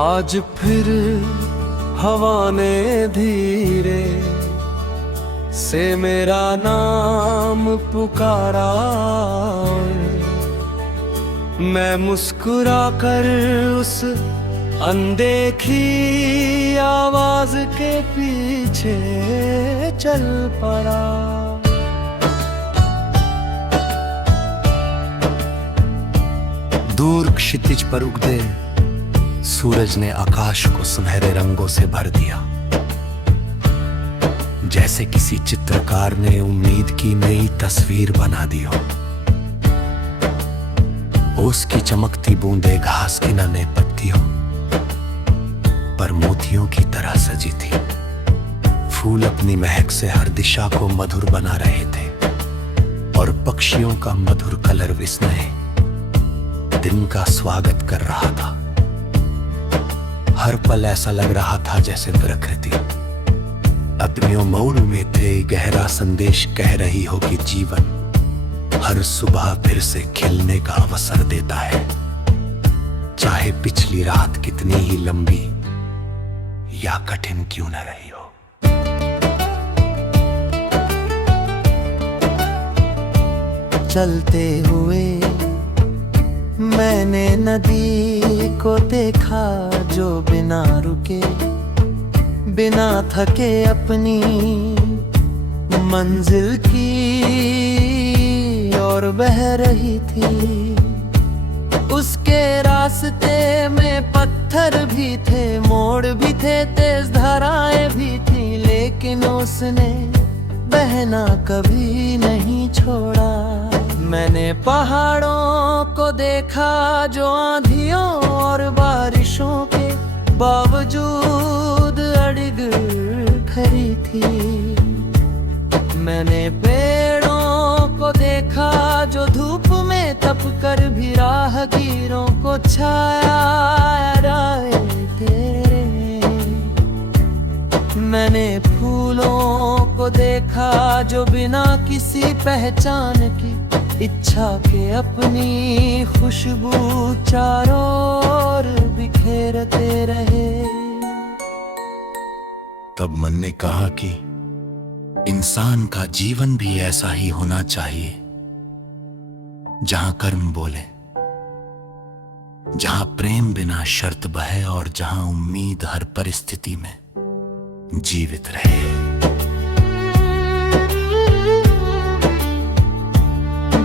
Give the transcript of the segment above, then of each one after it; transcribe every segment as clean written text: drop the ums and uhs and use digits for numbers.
आज फिर हवा ने धीरे से मेरा नाम पुकारा। मैं मुस्कुरा कर उस अनदेखी आवाज के पीछे चल पड़ा। दूर क्षितिज पर उगते सूरज ने आकाश को सुनहरे रंगों से भर दिया, जैसे किसी चित्रकार ने उम्मीद की नई तस्वीर बना दी हो। ओस की चमकती बूंदें घास की नन्हे पत्तियों पर मोतियों की तरह सजी थी। फूल अपनी महक से हर दिशा को मधुर बना रहे थे और पक्षियों का मधुर कलर विस्मय दिन का स्वागत कर रहा था। हर पल ऐसा लग रहा था जैसे प्रकृति अपने मौन में थे गहरा संदेश कह रही हो कि जीवन हर सुबह फिर से खिलने का अवसर देता है, चाहे पिछली रात कितनी ही लंबी या कठिन क्यों न रही हो। चलते हुए मैंने नदी को देखा जो बिना रुके बिना थके अपनी मंजिल की और बह रही थी। उसके रास्ते में पत्थर भी थे, मोड़ भी थे, तेज धाराएं भी थी, लेकिन उसने बहना कभी नहीं छोड़ा। मैंने पहाड़ों को देखा जो आंधियों और बारिशों के बावजूद अड़िग खड़ी थी। मैंने पेड़ों को देखा जो धूप में तप कर भी राहगीरों को छाया रहे थे। मैंने फूलों को देखा जो बिना किसी पहचान की इच्छा के अपनी खुशबू चारों ओर बिखेरते रहे। तब मन ने कहा कि इंसान का जीवन भी ऐसा ही होना चाहिए, जहां कर्म बोले, जहां प्रेम बिना शर्त बहे और जहां उम्मीद हर परिस्थिति में जीवित रहे।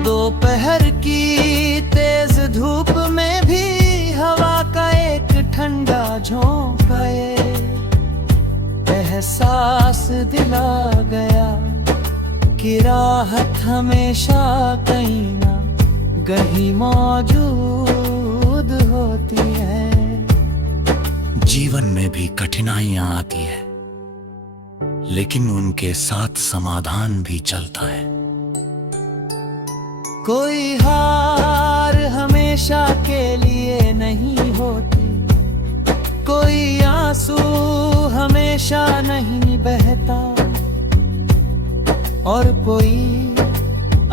दोपहर की तेज धूप में भी हवा का एक ठंडा झोंका एहसास दिला गया कि राहत हमेशा कहीं ना कहीं मौजूद होती है। जीवन में भी कठिनाइयां आती है, लेकिन उनके साथ समाधान भी चलता है। कोई हार हमेशा के लिए नहीं होती, कोई आंसू हमेशा नहीं बहता, और कोई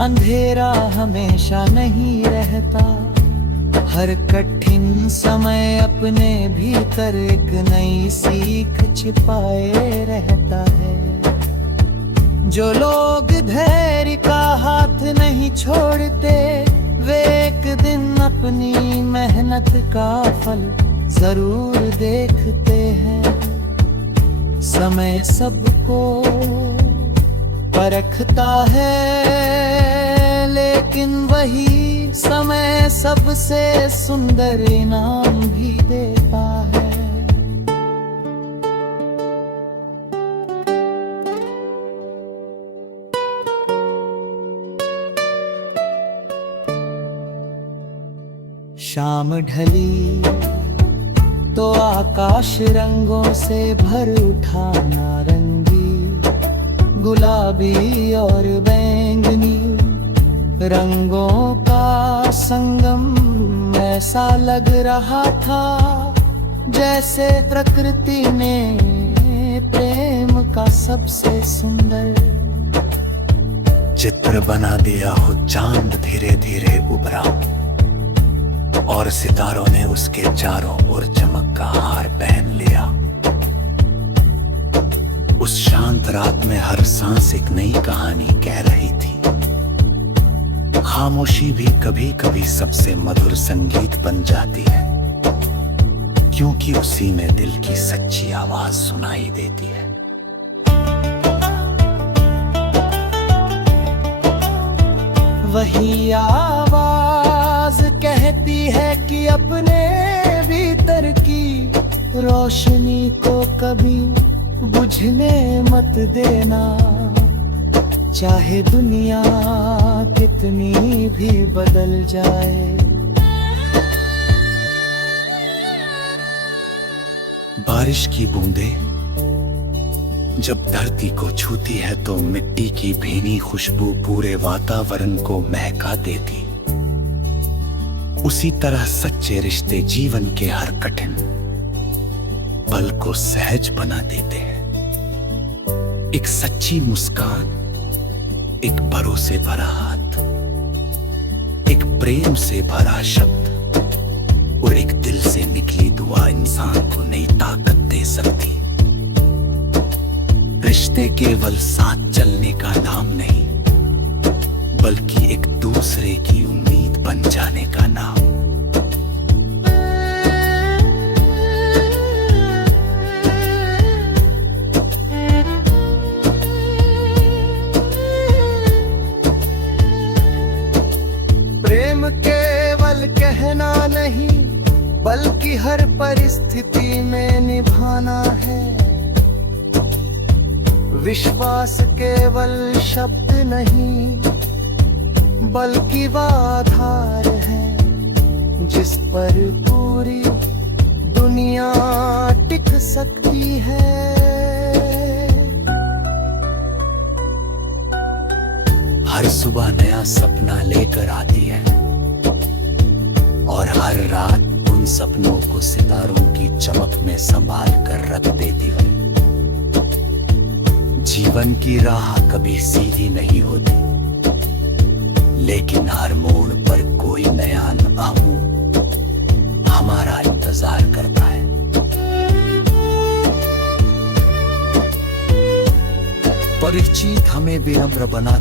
अंधेरा हमेशा नहीं रहता। हर कठिन समय अपने भीतर एक नई सीख छिपाए रहता है। जो लोग धैर्य का हाथ नहीं छोड़ते, वे एक दिन अपनी मेहनत का फल जरूर देखते हैं। समय सबको परखता है, लेकिन वही समय सबसे सुंदर इनाम भी देता है। शाम ढली तो आकाश रंगों से भर उठा, नारंगी, गुलाबी और बैंगनी रंगों का संगम ऐसा लग रहा था जैसे प्रकृति ने प्रेम का सबसे सुंदर चित्र बना दिया हो। चांद धीरे धीरे उभरा और सितारों ने उसके चारों ओर चमक का हार पहन लिया। उस शांत रात में हर सांस एक नई कहानी कह रही थी। खामोशी भी कभी कभी सबसे मधुर संगीत बन जाती है, क्योंकि उसी में दिल की सच्ची आवाज सुनाई देती है। वही आवाज कहती है कि अपने भीतर की रोशनी को कभी बुझने मत देना, चाहे दुनिया कितनी भी बदल जाए। बारिश की बूंदें जब धरती को छूती है तो मिट्टी की भीनी खुशबू पूरे वातावरण को महका देती। उसी तरह सच्चे रिश्ते जीवन के हर कठिन पल को सहज बना देते हैं। एक सच्ची मुस्कान, एक भरोसे भरा हाथ, एक प्रेम से भरा शब्द और एक दिल से निकली दुआ इंसान को नई ताकत दे सकती। रिश्ते केवल साथ चलने का नाम नहीं, बल्कि एक दूसरे की उम्मीद बन जाने का नाम। प्रेम केवल कहना नहीं, बल्कि हर परिस्थिति में निभाना है। विश्वास केवल शब्द नहीं, बल्कि वो आधार है जिस पर पूरी दुनिया टिक सकती है। हर सुबह नया सपना लेकर आती है और हर रात उन सपनों को सितारों की चमक में संभाल कर रख देती है। जीवन की राह कभी सीधी नहीं होती, लेकिन हर मोड़ पर कोई नया अनुभव हमारा इंतजार करता है। परिचित हमें विनम्र बना